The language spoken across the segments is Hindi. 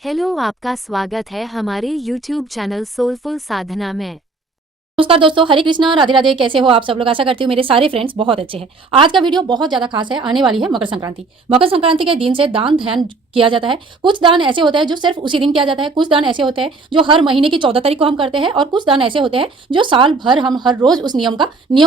हेलो, आपका स्वागत है हमारे YouTube चैनल सोलफुल साधना में। नमस्कार दोस्तों, हरे कृष्णा, राधे राधे। कैसे हो आप सब लोग? आशा करती हूँ मेरे सारे फ्रेंड्स बहुत अच्छे हैं। आज का वीडियो बहुत ज़्यादा खास है। आने वाली है मकर संक्रांति। मकर संक्रांति के दिन से दान ध्यान किया जाता है। कुछ दान ऐसे होते हैं जो सिर्फ उसी दिन किया जाता है, कुछ दान ऐसे होते हैं जो हर महीने की 14 तारीख को हम करते हैं, और कुछ दान ऐसे होते हैं जो साल भर हम हर रोज उस नियम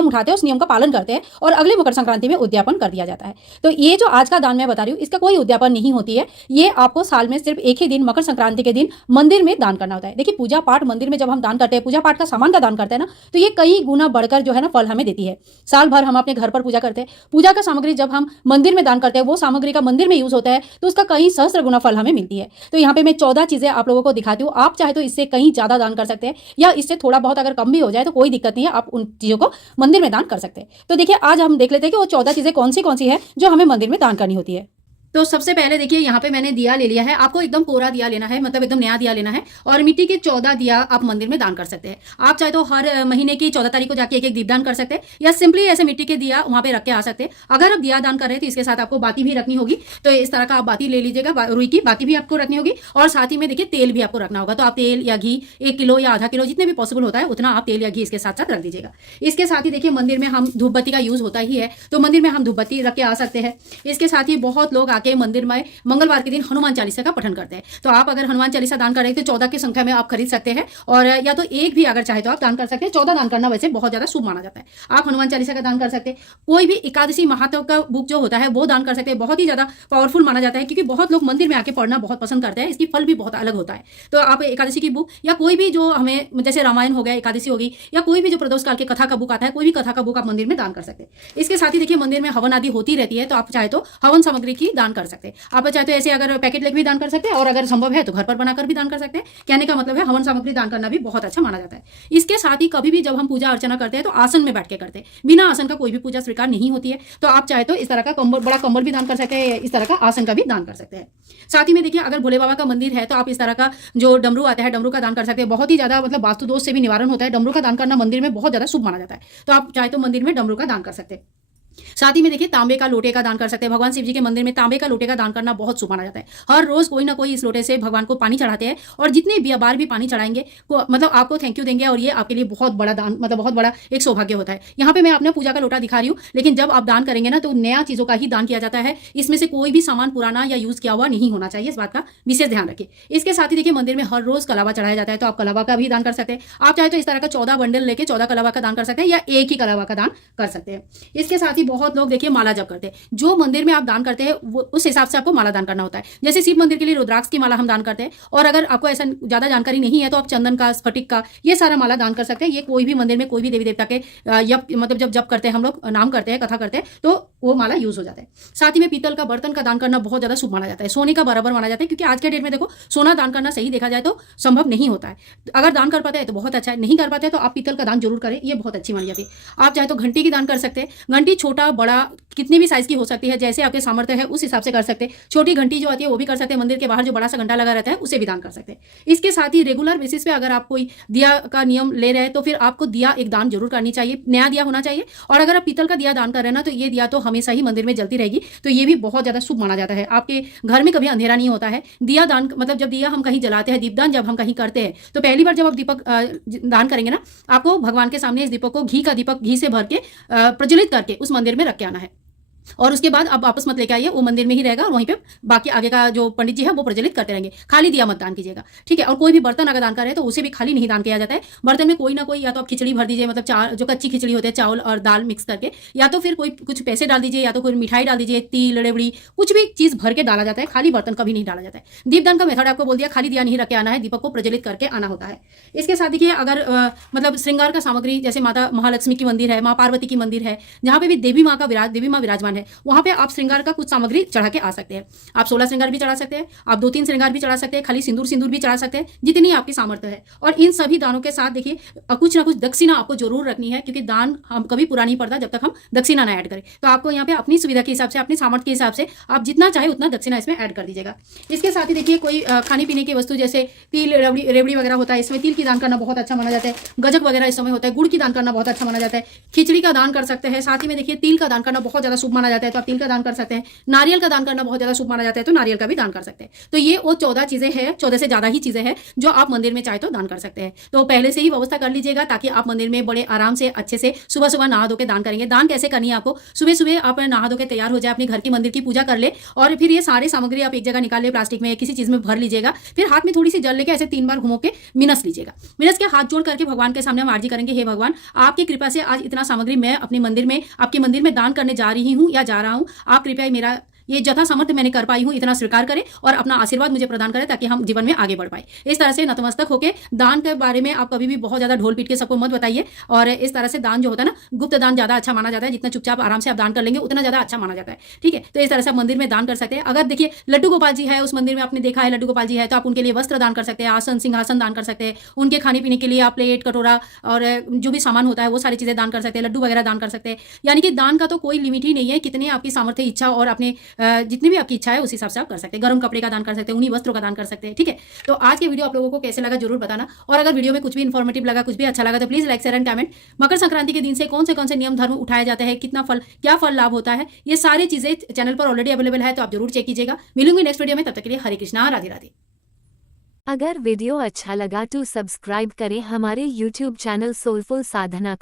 उठाते हैं, उस नियम का पालन करते हैं और अगले मकर संक्रांति में उद्यापन कर दिया जाता है। तो ये जो आज का दान मैं बता रही हूँ, इसका कोई उद्यापन नहीं होती है। ये आपको साल में सिर्फ एक ही दिन, मकर संक्रांति के दिन मंदिर में दान करना होता है। देखिए, पूजा पाठ मंदिर में जब हम दान करते हैं, पूजा पाठ का सामान का दान करते हैं ना, तो ये कई गुना बढ़कर जो है ना फल हमें देती है। साल भर हम अपने घर पर पूजा करते हैं, पूजा का सामग्री जब हम मंदिर में दान करते हैं, वो सामग्री का मंदिर में यूज होता है, तो उसका कई सहस्त्र गुना फल हमें मिलती है। तो यहाँ पे मैं 14 चीजें आप लोगों को दिखाती हूँ। आप चाहे तो इससे कहीं ज्यादा दान कर सकते हैं, या इससे थोड़ा बहुत अगर कम भी हो जाए तो कोई दिक्कत नहीं है, आप उन चीजों को मंदिर में दान कर सकते हैं। तो देखिए, आज हम देख लेते हैं कि वो 14 चीजें कौन सी है जो हमें मंदिर में दान करनी होती है। तो सबसे पहले देखिए, यहाँ पे मैंने दिया ले लिया है। आपको एकदम कोरा दिया लेना है, मतलब एकदम नया दिया लेना है, और मिट्टी के 14 दिया आप मंदिर में दान कर सकते हैं। आप चाहे तो हर महीने की 14 तारीख को जाके एक एक दीपदान कर सकते हैं, या सिंपली ऐसे मिट्टी के दिया वहां पे रख के आ सकते हैं। अगर आप दिया दान कर रहे हैं तो इसके साथ आपको बाती भी रखनी होगी, तो इस तरह का आप बाती ले लीजिएगा, रुई की बाती भी आपको रखनी होगी, और साथ ही में देखिए तेल भी आपको रखना होगा। तो आप तेल या घी 1 किलो या आधा किलो, जितने भी पॉसिबल होता है उतना आप तेल या घी इसके साथ साथ रख दीजिएगा। इसके साथ ही देखिए, मंदिर में हम धूप बत्ती का यूज होता ही है, तो मंदिर में हम धूप बत्ती रख के आ सकते हैं। इसके साथ ही बहुत लोग आके मंदिर में मंगलवार के दिन हनुमान चालीसा का पठन करते हैं। तो आप अगर हनुमान चालीसा दान कर रहे हैं तो 14 की संख्या में आप खरीद सकते हैं, और या तो एक भी अगर चाहे तो आप दान कर सकते हैं। 14 दान करना वैसे बहुत ज्यादा शुभ माना जाता है। आप हनुमान चालीसा का दान कर सकते हैं। कोई भी एकादशी महात्म का बुक जो होता है वो दान कर सकते हैं। बहुत ही ज्यादा पावरफुल माना जाता है, क्योंकि बहुत लोग मंदिर में आके पढ़ना बहुत पसंद करते हैं। इसकी फल भी बहुत अलग होता है। तो आप एकादशी की बुक या कोई भी जो हमें, जैसे रामायण हो गया, एकादशी होगी, या कोई भी जो प्रदोष काल के कथा का बुक आता है, कोई भी कथा का बुक आप मंदिर में दान कर सकते हैं। इसके साथ ही देखिए, मंदिर में हवन आदि होती रहती है, तो आप चाहे तो हवन सामग्री की दान कर सकते हैं। आप चाहे तो ऐसे अगर पैकेट लेके भी दान कर सकते हैं, और अगर संभव है तो घर पर बनाकर भी दान कर सकते हैं। कहने का मतलब है, हवन सामग्री दान करना भी बहुत अच्छा माना जाता है। इसके साथ ही कभी भी जब हम पूजा अर्चना करते हैं तो आसन में बैठ के करते हैं। बिना आसन का कोई भी पूजा स्वीकार नहीं होती है। तो आप चाहे तो इस तरह का कंबल, बड़ा कंबल भी दान कर सकते हैं, इस तरह का आसन का भी दान कर सकते हैं। साथ ही में देखिए, अगर भोले बाबा का मंदिर है तो आप इस तरह का जो डमरू आता है, डमरू का दान कर सकते हैं। बहुत ही ज्यादा मतलब वास्तु दोष से भी निवारण होता है। डमरू का दान करना मंदिर में बहुत ज्यादा शुभ माना जाता है। तो आप चाहे तो मंदिर में डमरू का दान कर सकते हैं। साथ ही में देखिए, तांबे का लोटे का दान कर सकते हैं। भगवान शिव जी के मंदिर में तांबे का लोटे का दान करना बहुत शुभ माना जाता है। हर रोज कोई ना कोई इस लोटे से भगवान को पानी चढ़ाते हैं, और जितने भी बार भी पानी चढ़ाएंगे मतलब आपको थैंक यू देंगे, और ये आपके लिए बहुत बड़ा दान, मतलब बहुत बड़ा एक सौभाग्य होता है। यहाँ पे मैं अपने पूजा का लोटा दिखा रही हूँ, लेकिन जब आप दान करेंगे ना तो नया चीजों का ही दान किया जाता है। इसमें से कोई भी सामान पुराना या यूज किया हुआ नहीं होना चाहिए, इस बात का विशेष ध्यान रखिए। इसके साथ ही देखिए, मंदिर में हर रोज कलावा चढ़ाया जाता है, तो आप कलावा का भी दान कर सकते हैं। आप चाहे तो इस तरह का 14 बंडल लेके 14 कलावा का दान कर सकते हैं, या एक ही कलावा का दान कर सकते हैं। इसके साथ ही बहुत लोग देखिए माला जप करते हैं। जो मंदिर में आप दान करते हैं वो उस हिसाब से आपको माला दान करना होता है। जैसे शिव मंदिर के लिए रुद्राक्ष की माला हम दान करते हैं, और अगर आपको ऐसा ज्यादा जानकारी नहीं है तो आप चंदन का, स्फटिक का, ये सारा माला दान कर सकते हैं। ये कोई भी मंदिर में कोई भी देवी देवता के मतलब जब जप करते हैं, हम लोग नाम करते हैं, कथा करते हैं, तो वो माला यूज हो जाता है। साथ ही में पीतल का बर्तन का दान करना बहुत ज्यादा शुभ माना जाता है। सोने का बराबर माना जाता है, क्योंकि आज के डेट में देखो, सोना दान करना सही देखा जाए तो संभव नहीं होता है। अगर दान कर पाते हैं तो बहुत अच्छा है, नहीं कर पाते तो आप पीतल का दान जरूर करें, ये बहुत अच्छी मानी जाती है। आप चाहे तो घंटी की दान कर सकते हैं। घंटी छोटा बड़ा कितनी भी साइज की हो सकती है, जैसे आपके सामर्थ्य है उस हिसाब से कर सकते हैं। छोटी घंटी जो आती है वो भी कर सकते हैं। मंदिर के बाहर जो बड़ा सा घंटा लगा रहता है उसे भी दान कर सकते हैं। इसके साथ ही रेगुलर बेसिस पे अगर आप कोई दिया का नियम ले रहे हैं तो फिर आपको दिया एक दान जरूर करनी चाहिए, नया दिया होना चाहिए। और अगर आप पीतल का दिया दान कर रहे हैं ना, तो ये दिया तो हमेशा ही मंदिर में जलती रहेगी, तो ये भी बहुत ज्यादा शुभ माना जाता है। आपके घर में कभी अंधेरा नहीं होता है। दिया दान मतलब जब दिया हम कहीं जलाते हैं, दीपदान जब हम कहीं करते हैं, तो पहली बार जब आप दीपक दान करेंगे ना, आपको भगवान के सामने इस दीपक को घी का दीपक घी से भर के प्रज्वलित करके उस मंदिर में रख के आना है। और उसके बाद आप वापस मत लेके आइए, वो मंदिर में ही रहेगा, और वहीं पे बाकी आगे का जो पंडित जी है वो प्रज्वलित करते रहेंगे। खाली दिया मत दान कीजिएगा, ठीक है। और कोई भी बर्तन अगर दान कर रहे हैं तो उसे भी खाली नहीं दान किया जाता है। बर्तन में कोई ना कोई, या तो आप खिचड़ी भर दीजिए, मतलब जो कच्ची खिचड़ी होती है, चावल और दाल मिक्स करके, या तो फिर कोई कुछ पैसे डाल दीजिए, या तो कोई मिठाई डाल दीजिए, तिल रेवड़ी, कुछ भी चीज भर के डाला जाता है। खाली बर्तन कभी नहीं डाला जाता है। दीपदान का मेथड आपको बोल दिया, खाली दिया नहीं रख के आना है, दीपक को प्रज्वलित करके आना होता है। इसके साथ देखिए, अगर मतलब श्रृंगार का सामग्री, जैसे माता महालक्ष्मी की मंदिर है, माँ पार्वती की मंदिर है, जहाँ पे भी देवी माँ विराजमान है, वहाँ पे आप श्रृंगार का कुछ सामग्री चढ़ा के आ सकते हैं। आप 16 श्रृंगार भी चढ़ा सकते हैं, आप 2-3 श्रृंगार भी चढ़ा सकते हैं, खाली सिंदूर भी चढ़ा सकते हैं, जितनी आपकी सामर्थ्य है। और इन सभी दानों के साथ देखिए, कुछ ना कुछ दक्षिणा आपको जरूर रखनी है, क्योंकि दान हम कभी पूरा नहीं पड़ता जब तक हम दक्षिणा ना ऐड करें। तो आपको यहाँ पे अपनी सुविधा के हिसाब से, अपनी सामर्थ्य के हिसाब से आप जितना चाहे उतना दक्षिणा इसमें ऐड कर दीजिएगा। इसके साथ ही देखिए, कोई खाने पीने की वस्तु जैसे तिल रेवड़ी वगैरह होता है, इसमें तिल की दान करना बहुत अच्छा माना जाता है। गजक वगैरह इस समय होता है, गुड़ की दान करना बहुत अच्छा माना जाता है। खिचड़ी का दान कर सकते हैं। साथ ही में देखिए, तिल का दान करना बहुत ज्यादा शुभ माना जाता है तो आप तिल का दान कर सकते हैं। नारियल का दान करना बहुत ज़्यादा शुभ माना जाता है तो नारियल का भी दान कर सकते हैं। तो ये वो 14 चीज़ें हैं, 14 से ज़्यादा ही चीज़ें हैं जो आप मंदिर में चाहे तो दान कर सकते हैं। तो पहले से ही व्यवस्था कर लीजिएगा ताकि आप मंदिर में बड़े आराम से अच्छे से सुबह सुबह नहा धो के दान करेंगे। दान कैसे करनी है आपको, सुबह सुबह आप नहा धो के तैयार हो जाए, अपने घर की मंदिर की पूजा कर ले और फिर ये सारे सामग्री आप एक जगह निकाल ले, प्लास्टिक में किसी चीज़ में भर लीजिएगा। फिर हाथ में थोड़ी सी जल लेके ऐसे 3 बार घुमो के मिनस लीजिएगा। मिनस के हाथ जोड़ करके भगवान के सामने हम आरजी करेंगे, हे भगवान आपकी कृपा से आज इतना सामग्री मैं अपने मंदिर में, आपके मंदिर में दान करने जा रही हूँ या जा रहा हूँ। आप कृपया मेरा ये जथा सामर्थ्य मैंने कर पाई हूँ इतना स्वीकार करें और अपना आशीर्वाद मुझे प्रदान करें ताकि हम जीवन में आगे बढ़ पाए। इस तरह से नतमस्तक होकर दान के बारे में आप कभी भी बहुत ज़्यादा ढोल पीट के सबको मत बताइए। और इस तरह से दान जो होता है ना, गुप्त दान ज़्यादा अच्छा माना जाता है। जितना चुपचाप आराम से आप दान कर लेंगे उतना ज़्यादा अच्छा माना जाता है। ठीक है, तो इस तरह से आप मंदिर में दान कर सकते हैं। अगर देखिए लड्डू गोपाल जी है, उस मंदिर में आपने देखा है लड्डू गोपाल जी है, तो आप उनके लिए वस्त्र दान कर सकते हैं, आसन सिंहासन दान कर सकते हैं, उनके खाने पीने के लिए आप प्लेट कटोरा और जो भी सामान होता है वो सारी चीज़ें दान कर सकते हैं, लड्डू वगैरह दान कर सकते हैं। यानी कि दान का तो कोई लिमिट ही नहीं है, कितनी आपकी सामर्थ्य इच्छा और अपने जितनी भी आपकी इच्छा है उस हिसाब से आप कर सकते हैं। गर्म कपड़े का दान कर सकते हैं, उन्हीं वस्त्रों का दान कर सकते हैं। ठीक है, तो आज के वीडियो आप लोगों को कैसे लगा जरूर बताना। और अगर वीडियो में कुछ भी इन्फॉर्मेटिव लगा, कुछ भी अच्छा लगा तो please like share and comment. Makar Sankranti के दिन से कौन से नियम धर्म उठाए जाते हैं, कितना फल, क्या फल लाभ होता है, ये सारी चीजें चैनल पर ऑलरेडी अवेलेबल है, तो आप जरूर चेक कीजिएगा। मिलूंगी नेक्स्ट वीडियो में, तब तक के लिए हरे कृष्णा, राधे राधे। अगर वीडियो अच्छा लगा तो सब्सक्राइब करें हमारे YouTube चैनल सोलफुल साधना को।